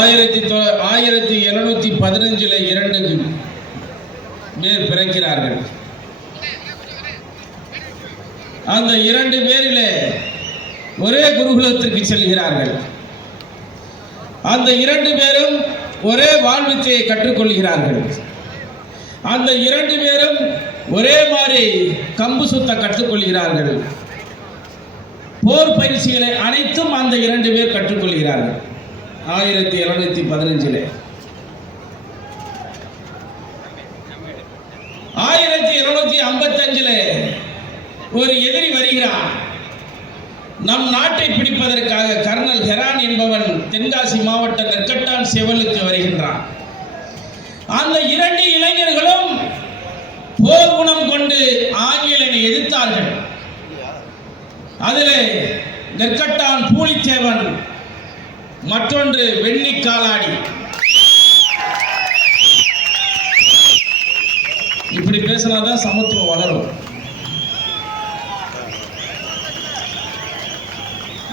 ஆயிரத்தி தொ- ஆயிரத்தி எழுநூத்தி பதினஞ்சில் இரண்டு பேர் பிறக்கிறார்கள். அந்த இரண்டு பேரிலே ஒரே குருகுலத்திற்கு செல்கிறார்கள். அந்த இரண்டு பேரும் ஒரே வாழ்வித்தையை கற்றுக்கொள்கிறார்கள். அந்த இரண்டு பேரும் ஒரே மாதிரி கம்பு சுத்த கற்றுக்கொள்கிறார்கள். போர் பயிற்சிகளை அனைத்தும் அந்த இரண்டு பேர் கற்றுக்கொள்கிறார்கள். ஆயிரத்தி எழுநூத்தி பதினஞ்சிலே. ஆயிரத்தி இருநூத்தி அஞ்சுல ஒரு எதிரி வருகிறான். நம் நாட்டை பிடிப்பதற்காக கர்னல் ஹெரான் என்பவன் தென்காசி மாவட்ட நெற்கட்டான் செவலுக்கு வருகின்றான். அந்த இரண்டு இளைஞர்களும் போர் குணம் கொண்டு ஆங்கிலனை எதிர்த்தார்கள். அதிலே நெற்கட்டான் பூலித்தேவன் மற்றொன்று வெண்ணி காலாடி. இப்படி பேசினாதான் சமத்துவம் வளரும்.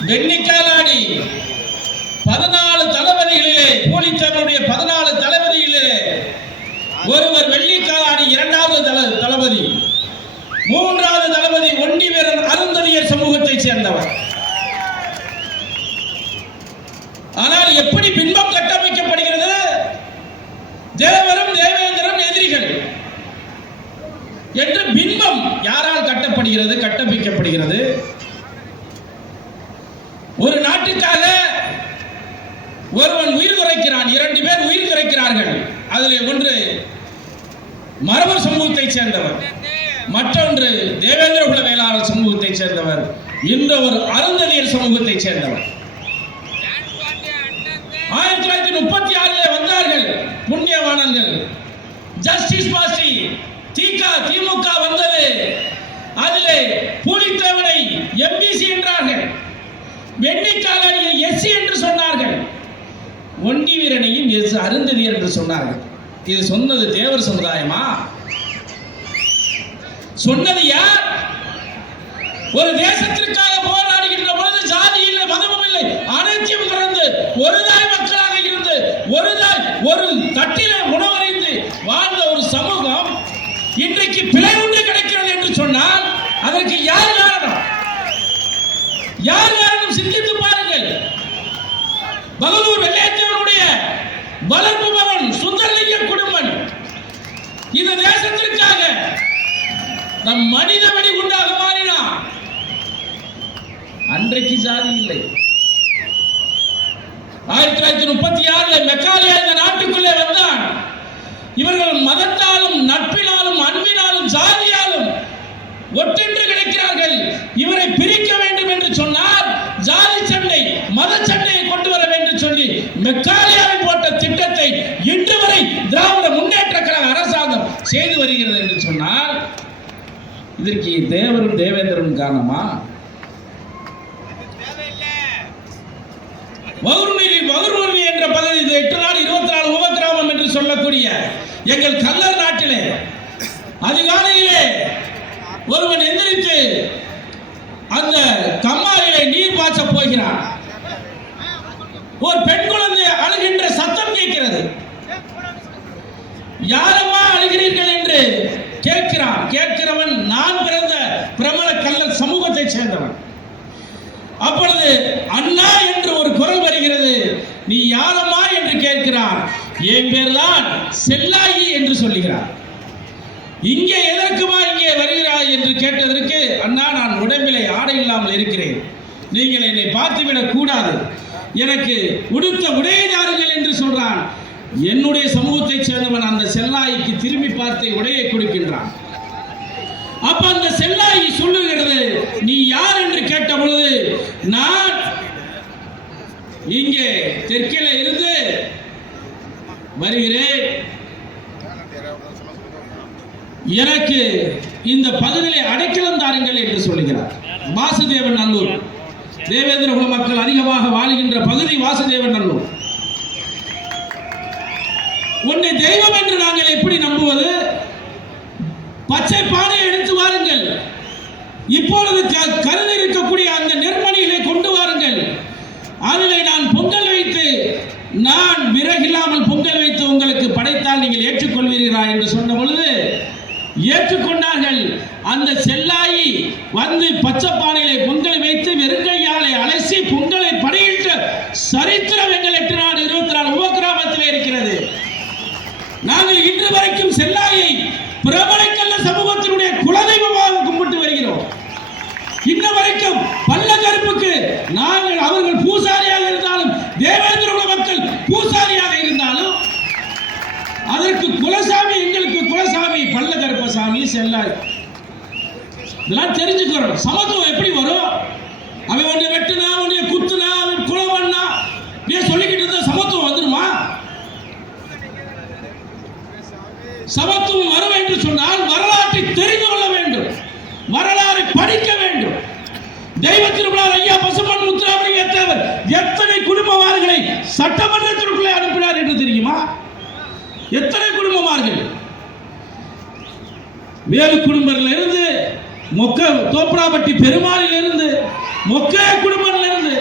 வெண்ணிக்காலாடி பதினாலு தளபதிகளிலே போலீசாருடைய பதினாலு தளபதிகளிலே ஒருவர் வெள்ளிக்காலாடி இரண்டாவது தள தளபதி. மூன்றாவது தளபதி ஒண்டி வீரன் அருந்ததியர் சமூகத்தைச் சேர்ந்தவர். ஆனால் எப்படி பின்பம் கட்டமைக்கப்படுகிறது? தேவரும் தேவேந்திரம் எதிரிகள். என்று பின்பம் யாரால் கட்டப்படுகிறது கட்டமைக்கப்படுகிறது? ஒரு நாட்டுக்காக ஒருவன் உயிர் குறைக்கிறான் இரண்டு பேர் உயிர் குறைக்கிறார்கள் அதில் ஒன்று மரபர் சமூகத்தைச் சேர்ந்தவர். மற்றொன்று தேவேந்திர குல வேளாளர் சமூகத்தைச் சேர்ந்தவர். இன்னொரு அருந்ததியர் சமூகத்தைச் சேர்ந்தவர். ஆயிரத்தி தொள்ளாயிரத்தி முப்பத்தி ஆறில் வந்தார்கள் புண்ணியவானங்கள். ஜஸ்டிஸ் பாஸ்டி திக திமுக வந்தது. அதிலே பூலித்தேவனை எம்பிசி என்றார்கள். வெண்ணிக்காலாடியை எஸ்சி என்று சொன்னார்கள். ஒண்டி வீரனையும் எஸ் அருந்ததி என்று சொன்னார்கள். இது சொன்னது தேவர் சமுதாயமா? சொன்னது யார்? ஒரு தேசத்திற்காக போராடுகின்ற பொழுது ஜாதி இல்லை மதமும் இல்லை அனைத்தையும் ஒரு தாய் மக்களாக இருந்து ஒரு தாய் ஒரு தட்டிலே உணவறிந்து வாழ்ந்த ஒரு சமூகம் இன்றைக்கு பிழை கிடைக்கிறது என்று சொன்னால் அதற்கு யார் காரணம்? யார் காரணம்? சிந்தித்து பாருங்கள். பகலூர் வெள்ளையத்தவனுடைய வளர்ப்பு மகன் சுந்தரலிங்க குடும்பன். இந்த தேசத்திற்காக நம் மனித உண்டாக மாறினான். அன்றைக்கு ஜாதி இல்லை. ஆயிரத்தி தொள்ளாயிரத்தி முப்பத்தி ஆறுல மெக்காலியா இந்த நாட்டுக்குள்ளே வந்தான். இவர்கள் மதத்தாலும் நட்பினாலும் அன்பினாலும் ஜாதியாலும் ஒட்டென்று கிடைக்கிறார்கள். இவரை பிரிக்க வேண்டும் என்று சொன்னால் ஜாதி சண்டை மத சண்டையை கொண்டு வர வேண்டும் சொல்லி மெக்காலியாவை போட்ட திட்டத்தை இன்று வரை திராவிட முன்னேற்ற கழக அரசாங்கம் செய்து வருகிறது என்று சொன்னால் இதற்கு தேவரும் தேவேந்திரனும் காரணமா வகுர்மிரி வகுர்மி என்ற பகுதி இது எட்டு நாள் இருபத்தி நாலு உபகிராமம் என்று சொல்லக்கூடிய எங்கள் கல்லர் நாட்டிலே அதிகாலையிலே ஒருவன் எந்திரித்து அந்த கம்மாயிலே நீர் பாய்ச்ச போகிறான் ஒரு பெண் குழந்தை அழுகின்ற சத்தம் கேட்கிறது யாரம்மா அழுகிறீர்கள் என்று கேட்கிறான் கேட்கிறவன் நான் பிறந்த பிரபல கல்லர் சமூகத்தைச் சேர்ந்தவன் அப்பொழுது அண்ணா என்று ஒரு குரல் வருகிறது நீ யாரம்மா என்று கேட்கிறான் என் பேர் தான் செல்லாயி என்று சொல்லுகிறார். இங்கே எதற்குமா இங்கே வருகிறாய் என்று கேட்டதற்கு அண்ணா நான் உடம்பிலே ஆடை இல்லாமல் இருக்கிறேன். நீங்கள் என்னை பார்த்துவிடக் கூடாது. எனக்கு உடுத்த உடையை தாருங்கள் என்று சொல்றான். என்னுடைய சமூகத்தைச் சேர்ந்தவன் அந்த செல்லாய்க்கு திரும்பி பார்த்து உடையை கொடுக்கின்றான். அப்ப அந்த செல்லாயி சொல்லுகிறது நீ யார் என்று கேட்ட பொழுது நான் இங்கே தெற்கில இருந்து வருகிறேன். எனக்கு இந்த பகுதியிலே அடைக்கலம் தாருங்கள் என்று சொல்லுகிறார். வாசுதேவன் நல்லூர். தேவேந்திர குல மக்கள் அதிகமாக வாழுகின்ற பகுதி வாசுதேவன் நல்லூர். உன்னை தெய்வம் என்று நாங்கள் எப்படி நம்புவது? பச்சை பானை எடுத்து வாருங்கள். இப்பொழுது க- கருதி இருக்கக்கூடிய அந்த நெற்மணிகளை கொண்டு வாருங்கள் அதிலே நான் பொங்கல் வைத்து நான் நிறைவேற்றுகிறாய் என்று சொன்ன பொழுது ஏற்றுக்கொண்டார்கள். அந்த செல்லாயி வந்து பச்சை பானையிலே பொங்கலை வைத்து வெறுங்கையாலை அலசி பொங்கலை படையிட்ட சரித்திரம் எங்கள் எட்டு நாடு இருபத்தி நாலு உபகிராமத்தில் இருக்கிறது. நாங்கள் இன்று வரைக்கும் செல்லாயை பிரபல இருக்கிறார் இதெல்லாம் தெரிஞ்சுக்கிறோம் சமத்துவம் எப்படி வரும்? அவன் உன்னை வெட்டுனா உன்னை குத்துனா அவன் குலம் பண்ணா. நீ சொல்லிக்கிட்டு இருந்தா சமத்துவம் வந்துருமா? சமத்துவம் வரும் என்று சொன்னால் வரலாற்றை தெரிந்து கொள்ள வேண்டும். வரலாறை படிக்க வேண்டும். தெய்வ திருமணம் ஐயா பசுமன் முத்துராமலிங்க தேவர் எத்தனை குடும்பமார்களை சட்டமன்றத்திற்குள்ளே அனுப்பினார் என்று தெரியுமா? எத்தனை குடும்பமார்கள்? வேலு குடும்பத்தில் இருந்து மொக்க தோப்ராபட்டி பெருமாளில் இருந்து மொக்க குடும்பத்தில் இருந்து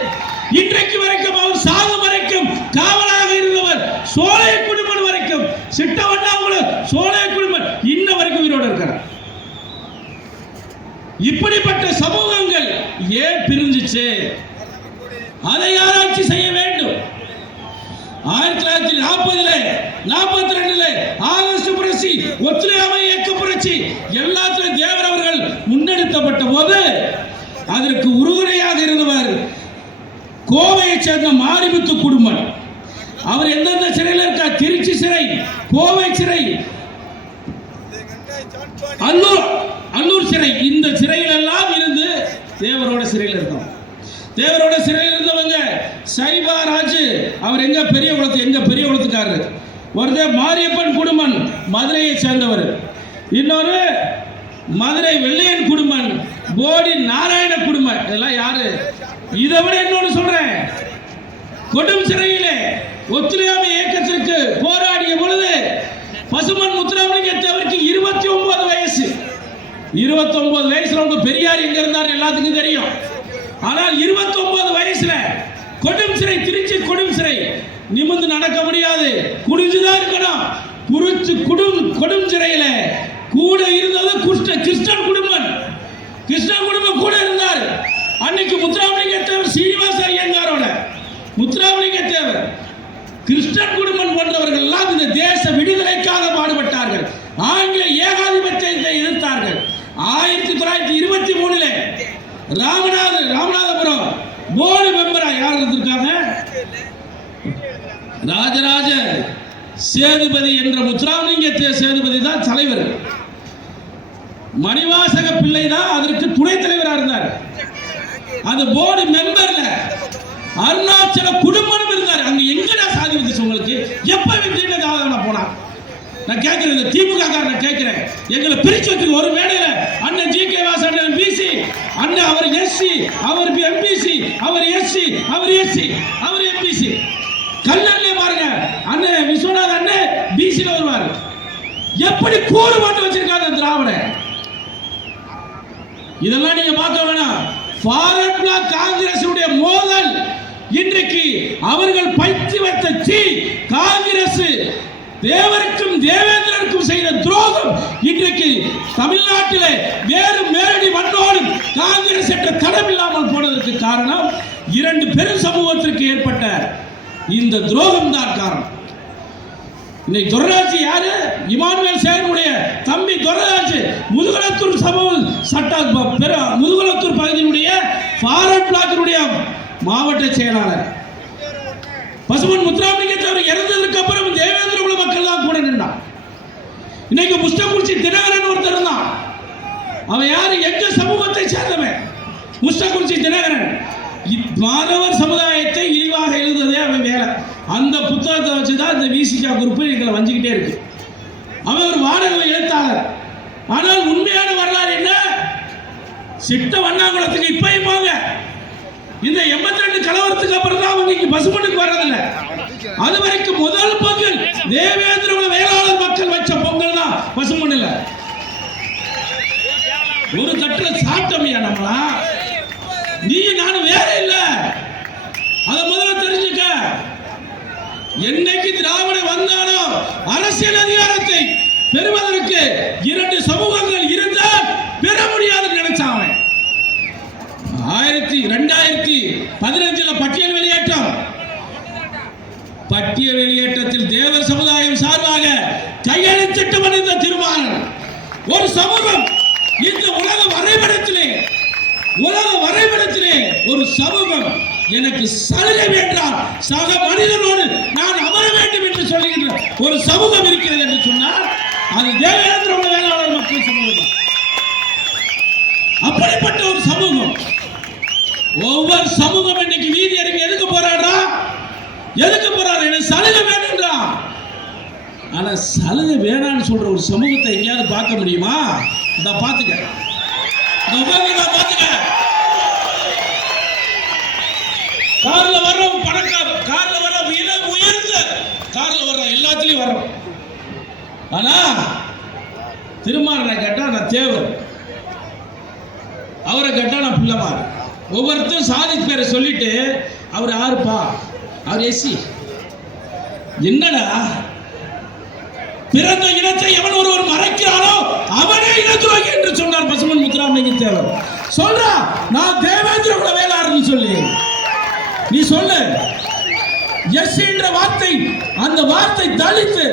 இன்றைக்கு வரைக்கும் அவர் சாதம் வரைக்கும் காவலாக இருந்தவர் சோழைய குடும்பம் வரைக்கும். சிட்டவண்ணாமல சோழைய குடும்பம். இன்ன வரைக்கும் உயிரோடு இருக்கிறார். இப்படிப்பட்ட சமூகங்கள் ஏன் பிரிஞ்சிச்சு? அதை ஆராய்ச்சி செய்ய வேண்டும். ஆயிரத்தி தொள்ளாயிரத்தி நாற்பதுல நாற்பத்தி ரெண்டுல ஆகஸ்ட் புரட்சி ஒத்துழையாமை இயக்க புரட்சி எல்லாத்திலும் தேவர் அவர்கள் முன்னெடுத்தப்பட்ட போது அதற்கு உறுதுணையாக இருந்தவர் கோவையைச் சேர்ந்த மாரிமுத்து குடும்பம் அவர் எந்தெந்த சிறையில் இருக்கார்? திருச்சி சிறை கோவை சிறை அன்னூர் அன்னூர் சிறை. இந்த சிறையில் எல்லாம் இருந்து தேவரோட சிறையில் இருந்தோம். தேவரோட சிறையில் இருந்தவங்க சைபா ராஜு அவர் எங்க பெரிய குளத்து எங்க பெரிய குளத்துக்காரரு ஒருத்தர் மாரியப்பன் குடும்பம் மதுரையை சேர்ந்தவர். இன்னொரு மதுரை வெள்ளையன் குடும்பம் போடி நாராயண குடும்பம் இதெல்லாம் யாரு? இதை விட இன்னொன்று சொல்றேன். கொடும் சிறையிலே ஒத்துழையாமை இயக்கத்திற்கு போராடிய பொழுது பசுமன் முத்துராமலிங்க தேவருக்கு இருபத்தி ஒன்பது வயசு. இருபத்தி ஒன்பது வயசுல உங்க பெரியார் எங்க இருந்தார் எல்லாத்துக்கும் தெரியும். ஆனால் இருபத்தி ஒன்பது வயசுல கொடும் சிறை திருச்சி கொடும் சிறை. நிமிர்ந்து நடக்க முடியாது. குடிஞ்சுதான் இருக்கணும். குறிச்சு குடும் கொடும் சிறையில. கூட இருந்தது குஷ்ட கிருஷ்ணன் குடும்பம். கிருஷ்ணன் குடும்பம் கூட இருந்தார். அன்னைக்கு முத்துராமலிங்க தேவர் சீனிவாச ஐயங்காரோட முத்துராமலிங்க தேவர் கிருஷ்ணன் குடும்பம் போன்றவர்கள் எல்லாம் இந்த தேச விடுதலைக்காக பாடுபட்டார்கள். ஆங்கில ஏகாதிபத்தியத்தை எதிர்த்தார்கள். ஆயிரத்தி தொள்ளாயிரத்தி இருபத்தி மூணுல ராமநாத ராமநாதபுரம் போர்டு மெம்பரா யார் இருந்திருக்காங்க? ராஜராஜ சேதுபதி என்ற முத்துராமலிங்க சேதுபதி தான் தலைவர். மணிவாசக பிள்ளை தான் அதற்கு துணைத் தலைவராக இருந்தார். அந்த போர்டு மெம்பர்ல அருணாச்சல குடும்பம் இருந்தார். அங்க எங்கடா சாதி வந்துச்சு உங்களுக்கு? எப்ப வெற்றியில போனா நான் கேட்கிறேன் திமுக நான் கேட்கிறேன். எங்களை பிரிச்சு வச்சிருக்க ஒரு மேடையில அண்ணன் ஜி கே வாசன் பிசி அண்ணன் அவர் எஸ்சி அவர் எம்பிசி அவர் எஸ்சி அவர் எஸ்சி அவர் எம்பிசி கல்லர்ல பாருங்க. அண்ணன் விஸ்வநாத் அண்ணன் பிசில வருவார். எப்படி கூறு போட்டு வச்சிருக்காங்க திராவிட? இதெல்லாம் நீங்க பார்க்க வேணாம். ஃபாரட் பிளாக் காங்கிரசுடைய மோதல். இன்றைக்கு அவர்கள் பயிற்சி வைத்த சி காங்கிரஸ் தேவருக்கும் தேவேந்திரனுக்கும் செய்த துரோகம் இன்றைக்கு தமிழ்நாட்டிலே வேறு மேலடி மண்ணோடும் காங்கிரஸ் என்ற தடம் இல்லாமல் போனதற்கு காரணம் இரண்டு பெரும் சமூகத்திற்கு ஏற்பட்ட இந்த துரோகம் தான் காரணம். இன்னைக்கு துரராஜ் யாரு? இமானுவேல் சேனுடைய தம்பி துரராஜ். முதுகலத்தூர் சமூக சட்ட பெரு முதுகலத்தூர் பகுதியினுடைய ஃபாரட் பிளாக்கினுடைய மாவட்ட செயலாளர். பசுமன் முத்துராமலிங்கத்தை தேவர் இறந்து அப்புறம் தேவேந்திர குல மக்கள் தான் கூட நின்றான் இன்னைக்கு முஸ்டகுறிச்சி தினகரன் ஒருத்தர் இருந்தான் அவன் யாரு எங்க சமூகத்தை சேர்ந்தவன் முஸ்டகுறிச்சி தினகரன் இ- மாணவர் சமுதாயத்தை இழிவாக எழுதுறதே அவன் வேலை. அந்த புத்தகத்தை வச்சு தான் இந்த விசிகா குரூப் எங்களை வஞ்சிக்கிட்டே இருக்கு. அவன் ஒரு வாடகை எழுத்தாளர். ஆனால் உண்மையான வரலாறு என்ன? சிட்ட வண்ணாங்குளத்துக்கு இப்பயும் போங்க. இந்த எண்பத்தி ரெண்டு கலவரத்துக்கு அப்புறம் தான் அவங்க இங்க பசுமனுக்கு வர்றதில்ல. அது வரைக்கும் முதல் பொங்கல் தேவேந்திரகுல வேளாளர் மக்கள் வச்ச பொங்கல் தான் பசுமண்ணில் ஒரு தட்டுல சாப்பிட்டோம்யா நம்மளா? நீ நானும் வேற இல்ல. அத முதல்ல தெரிஞ்சுக்க. என்னைக்கு திராவிட வந்தாலும் அரசியல் அதிகாரத்தை பெறுவதற்கு இரண்டு சமூகங்கள் இருந்தால் பெற முடியாது நினைச்சாங்க ஆயிரத்தி ரெண்டாயிரத்தி பதினஞ்சுல பட்டியல் வெளியேற்றம். பட்டியல் வெளியேற்றத்தில் தேவர் சமுதாயம் சார்பாக கையெழுத்திட்டு வந்த தீர்மானம். ஒரு சமூகம் இந்த உலக வரைபடத்திலே உலக வரை ஒரு சமூகம் எனக்கு சலுகை வேண்டாம். சக மனிதனோடு நான் அமர வேண்டும் என்று சொல்லுகின்ற ஒரு சமூகம் இருக்கிறது என்று சொன்னால் அது தேவேந்திர குல வேளாளர் மக்கள் சமூகம். அப்படிப்பட்ட ஒரு சமூகம் ஒவ்வொரு சமூகம் இன்னைக்கு வீதி அறிவு எதுக்கு போராடுறா? எதுக்கு போறாரு? எனக்கு சலுகை வேணும்ன்றா ஆனா சலுகை வேணாம்னு சொல்ற ஒரு சமூகத்தை எங்கேயாவது பார்க்க முடியுமா? இந்த பாத்துக்க இந்த பாத்துக்க கார்ல வர்றோம் பணக்கார கார்ல வர விலை உயர்ந்த கார்ல வர்ற எல்லாத்துலயும் வர்றோம். ஆனா திருமாறனை கேட்டா நான் தேவர் அவரை கேட்டா நான் பிள்ளைமாறு ஒவ்வொருத்தரும் சாதி பேரை சொல்லிட்டு அவர் யாருப்பா? அவர் எஸ்சி. என்னடா? பிறந்த இனத்தை எவன் ஒருவர் மறைக்கிறானோ அவனே இனத்துரோகி என்று சொன்னார் பசுமன் முத்துராமலிங்க தேவர். சொல்றா நான் தேவேந்திர குல வேளாறுன்னு சொல்லி. நீ சொல்லு. எஸ் என்ற வார்த்தை அந்த வார்த்தை தலித்து.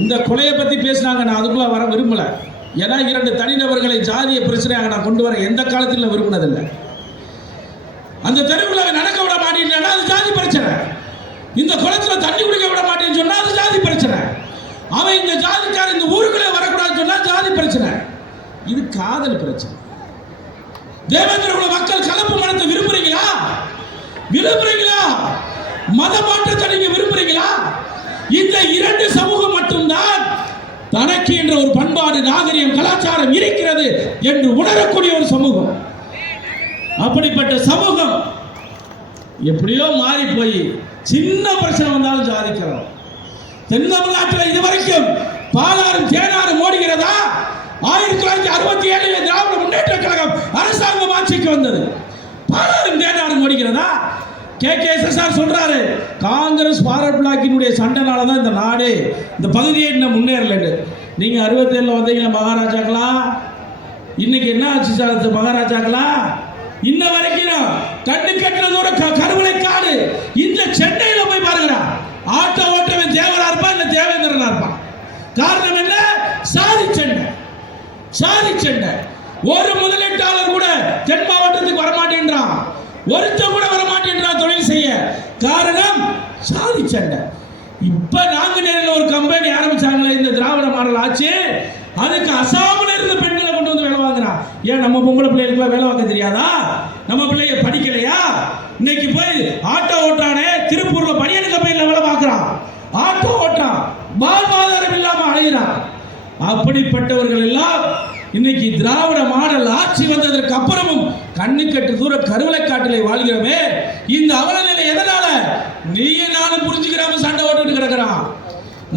இந்த கொலையை பத்தி பேசினாங்க நான் அதுக்குள்ள வர விரும்பல. ஏன்னா இரண்டு தனிநபர்களை ஜாதிய பிரச்சனையாக நான் கொண்டு வர எந்த காலத்தில் விரும்பினதில்லை. அந்த தெருவுல அவன் நடக்க விட மாட்டேன்னா அது ஜாதி பிரச்சனை. இந்த குளத்துல தண்ணி குடிக்க விட மாட்டேன்னு சொன்னா அது ஜாதி பிரச்சனை. அவன் இந்த ஜாதிக்காரன் இந்த ஊருக்குள்ளே வரக்கூடாதுன்னு சொன்னா ஜாதி பிரச்சனை. இது காதல் பிரச்சனை. தேவேந்திர குல மக்கள் கலப்பு மனத்தை விரும்புகிறேன் விரும்புறீங்களா? மத மாற்றத்தை நீங்க விரும்புறீங்களா? இந்த இரண்டு சமூகம் மட்டும்தான் தனக்கு என்ற ஒரு பண்பாடு நாகரிகம் கலாச்சாரம் இருக்கிறது என்று உணரக்கூடிய ஒரு சமூகம். அப்படிப்பட்ட சமூகம் எப்படியோ மாறி போய் சின்ன பிரச்சனை வந்தாலும் சாதிக்கிறோம் தென் தமிழ்நாட்டில் இதுவரைக்கும் பாலாறும் தேனாறும் ஓடுகிறதா ஆயிரத்தி தொள்ளாயிரத்தி அறுபத்தி ஏழில் திராவிட முன்னேற்ற கழகம் அரசாங்கம் ஆட்சிக்கு வந்தது பாலாறும் தேனாறும் ஓடுகிறதா கே கே எஸ் சொல்றாரு. காங்கிரஸ் பாரத் பிளாக்கினுடைய சண்டைனால தான் இந்த நாடு இந்த பகுதியை இன்னும் முன்னேறலன்னு நீங்க அறுபத்தேழில் வந்தீங்கன்னா வந்தீங்களா மகாராஜாக்களா? இன்னைக்கு என்ன ஆச்சு சார் இந்த மகாராஜாக்களா? இன்ன வரைக்கும் கண்ணு கட்டினதோட க- கருவளை காடு இந்த சென்னையில போய் பாருங்கடா. ஆட்டோ ஓட்டவன் தேவரா இருப்பான் இல்ல தேவேந்திரனா இருப்பான். காரணம் என்ன? சாதி சண்டை. சாதி சென்னை ஒரு முதலீட்டாளர் கூட தென் மாவட்டத்துக்கு வரமாட்டேன்றான். ஒருத்தவங்க கூட வரமாட்டேன்றான் தொழில் செய்ய காரணம் சாதி சண்டை. இப்ப நாங்குநேரில் ஒரு கம்பெனி ஆரம்பிச்சாங்களே இந்த திராவிட மாடல் ஆச்சு அதுக்கு அசாமில் இருந்த பெண்களை கொண்டு வந்து வேலை வாங்குறான். ஏன் நம்ம பொம்பளை பிள்ளைகளுக்குலாம் வேலை வாங்க தெரியாதா? நம்ம பிள்ளைய படிக்கலையா? இன்னைக்கு போய் ஆட்டோ ஓட்டானே திருப்பூர்ல பனியன் கம்பெனியில் வேலை பார்க்குறான். ஆட்டோ ஓட்டான் வாழ்வாதாரம் இல்லாம அழைகிறான் அப்படிப்பட்டவர்கள் எல்லாம் இன்னைக்கு திராவிட மாடல் ஆட்சி வந்ததற்கு அப்புறமும் கண்ணு கட்டு தூர கருவலை காட்டிலே வாழ்கிறோமே இந்த அவல நிலை எதனால? நீயும் நானும் புரிஞ்சுக்கிறாம சண்டை ஓட்டுட்டு கிடக்குறான்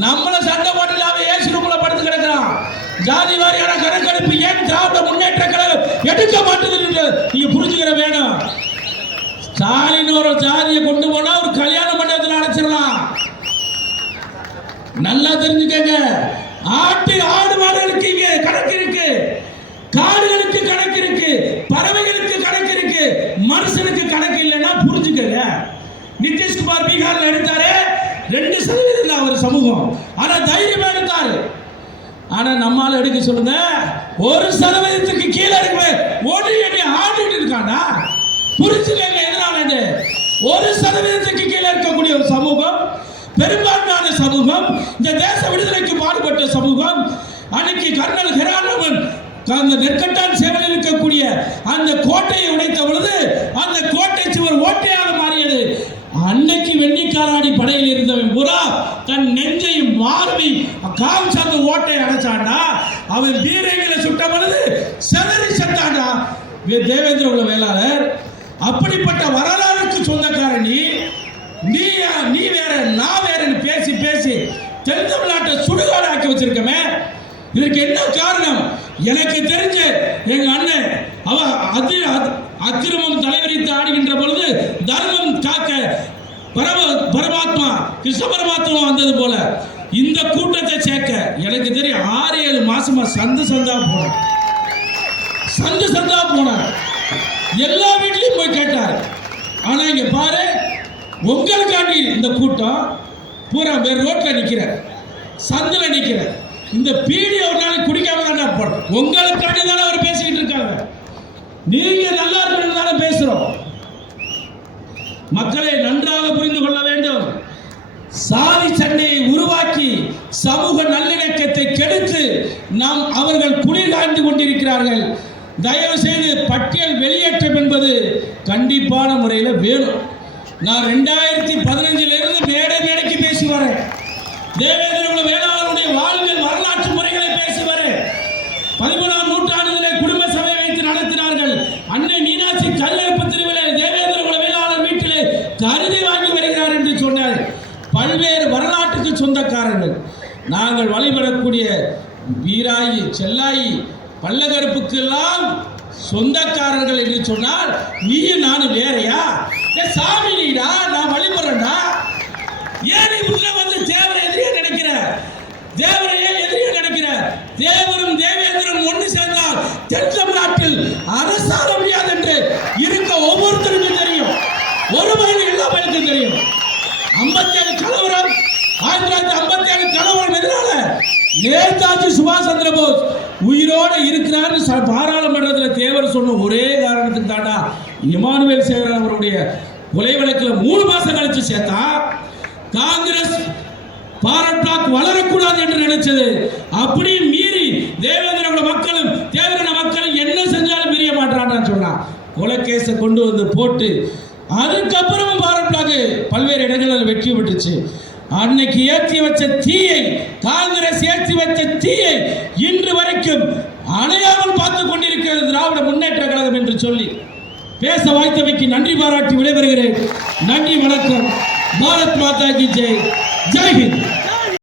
நம்மள சண்டை போட்டு அவன் ஏசி படுத்து கிடக்குறான் ஜாதி வாரியான கணக்கெடுப்பு ஏன் திராவிட முன்னேற்ற கழகம் எடுக்க மாட்டேது நீங்க புரிஞ்சுக்கிற வேணும். ஸ்டாலின் ஒரு ஜாதியை கொண்டு போனா ஒரு கல்யாண மண்டபத்தில் அடைச்சிடலாம். நல்லா தெரிஞ்சுக்கங்க. ஆட்டு ஆடு மாடு இருக்கீங்க கணக்கு இருக்கு. காடுகளுக்கு கணக்கு இருக்கு பறவைகளுக்கு கணக்கு இருக்கு மனுஷனுக்கு கணக்கு இல்லைன்னா புரிஞ்சுக்கங்க. நிதிஷ்குமார் பீகார்ல எடுத்தாரு ரெண்டு சதவீதம் தான் அவர் சமூகம். ஆனா தைரியமா எடுத்தாரு. ஆனா நம்மால எடுக்க சொல்லுங்க ஒரு சதவீதத்துக்கு கீழே இருக்கு ஓடி எண்ணி ஆடிட்டு இருக்கானா? புரிஞ்சுக்கங்க எதனால ஒரு சதவீதத்துக்கு கீழே இருக்கக்கூடிய ஒரு சமூகம் பெரும்பான்மையான சமூகம் இந்த தேச விடுதலைக்கு பாடுபட்ட சமூகம் அன்னைக்கு கர்னல் ஹெரானவன் அந்த நெற்கட்டான் சேவலில் இருக்கக்கூடிய அந்த கோட்டையை உடைத்த பொழுது அந்த கோட்டை சுவர் ஓட்டையாக மாறியது. அன்னைக்கு வெண்ணிக்காராடி படையில் இருந்தவன் பூரா தன் நெஞ்சையும் மார்பை கால் சார்ந்த ஓட்டை அடைச்சாண்டா. அவன் வீரங்களை சுட்ட பொழுது செதறி செத்தாண்டா தேவேந்திர உள்ள வேளாளர் அப்படிப்பட்ட வரலாறுக்கு சொந்தக்காரன் நீ நீ நீ வேற நான் வேறன்னு பேசி பேசி தென் தமிழ்நாட்டை சுடுகாடு ஆக்கி வச்சிருக்கமே. இதற்கு என்ன காரணம்? எனக்கு தெரிஞ்ச எங்க அண்ணன் அவ அது அக்கிரமம் தலைவரித்து ஆடுகின்ற பொழுது தர்மம் காக்க பரம பரமாத்மா கிருஷ்ண பரமாத்மா வந்தது போல இந்த கூட்டத்தை சேர்க்க எனக்கு தெரியும் ஆறு ஏழு மாசமா சந்து சந்தா போனேன் சந்து சந்தா போனார். எல்லா வீட்லையும் போய் கேட்டார். ஆனா இங்க பாரு உங்களுக்காண்டி இந்த கூட்டம் பூரா பேர் ரோட்ல நிக்கிற சந்தில் நிக்கிற இந்த பீடி ஒரு நாளைக்கு குடிக்காம தானே போடும் உங்களுக்காண்டி தானே அவர் பேசிக்கிட்டு இருக்காங்க. நீங்க நல்லா இருக்கணும் தானே பேசுறோம். மக்களை நன்றாக புரிந்து கொள்ள வேண்டும். சாதி சண்டையை உருவாக்கி சமூக நல்லிணக்கத்தை கெடுத்து நாம் அவர்கள் குளிர் காய்ந்து கொண்டிருக்கிறார்கள். தயவு செய்து பட்டியல் வெளியேற்றம் என்பது கண்டிப்பான முறையில் வேணும். நான் ரெண்டாயிரத்தி பதினஞ்சிலிருந்து மேடை மேடைக்கு பேசி வரேன். தேவேந்திர குல வேளாளருடைய வாழ்வியல் வரலாற்று முறைகளை பேசி வரேன் பதிமூணாம் நூற்றாண்டிலே குடும்ப சபை வைத்து நடத்தினார்கள் அன்னை மீனாட்சி கல்லெடுப்பு திருவிழா தேவேந்திர குல வேளாளர் வீட்டிலே கருதி வாங்கி வருகிறார் என்று சொன்னார் பல்வேறு வரலாற்றுக்கு சொந்தக்காரர்கள் நாங்கள் வழிபடக்கூடிய வீராயி செல்லாயி பல்லகருப்புக்கெல்லாம் சொந்தக்காரர்கள் என்று சொன்னால் நீயும் நானும் வேறையா ஏ சாமி நீடா நான் வழிபடுறேன்டா ஏன் நீ உள்ள வந்து தேவரை எதிரியா நினைக்கிற தேவரை ஏன் எதிரியா நினைக்கிற தேவரும் தேவேந்திரம் ஒன்று சேர்ந்தால் தென் தமிழ்நாட்டில் அரசாள முடியாது என்று இருக்க ஒவ்வொருத்தருக்கும் தெரியும் ஒரு பையன் எல்லா பையனுக்கும் தெரியும் ஐம்பத்தி ஏழு கலவரம் ஆயிரத்தி தொள்ளாயிரத்தி ஐம்பத்தி ஏழு கலவரம் எதனால நேதாஜி சுபாஷ் சந்திர போஸ் உயிரோட இருக்கிறாரு பாராளுமன்றத்தில் தேவர் சொன்ன ஒரே காரணத்துக்கு தாண்டா இமானுவேல் சேகர் அவருடைய கொலை வழக்கில் மூணு மாசம் கழிச்சு சேர்த்தா காங்கிரஸ் பாரத் பிளாக் வளரக்கூடாது என்று நினைச்சது. அப்படியும் மீறி தேவேந்திரோட மக்களும் தேவேந்திர மக்களும் என்ன செஞ்சாலும் பிரிய மாட்டான்னு சொன்னான் கொலைக்கேஸை கொண்டு வந்து போட்டு அதுக்கப்புறமும் பாரத் பிளாக் பல்வேறு இடங்களில் வெற்றி பெற்றுச்சு. அன்னைக்கு ஏற்றி வச்ச தீயை காங்கிரஸ் ஏற்றி வச்ச தீயை இன்று வரைக்கும் அணையாமல் பார்த்து கொண்டிருக்கிறது திராவிட முன்னேற்ற கழகம் என்று சொல்லி பேச வாய்த்தமைக்கு நன்றி பாராட்டி விடைபெறுகிறேன். நன்றி வணக்கம். பாரத் மாதா கி ஜெய். ஜெய்ஹிந்த்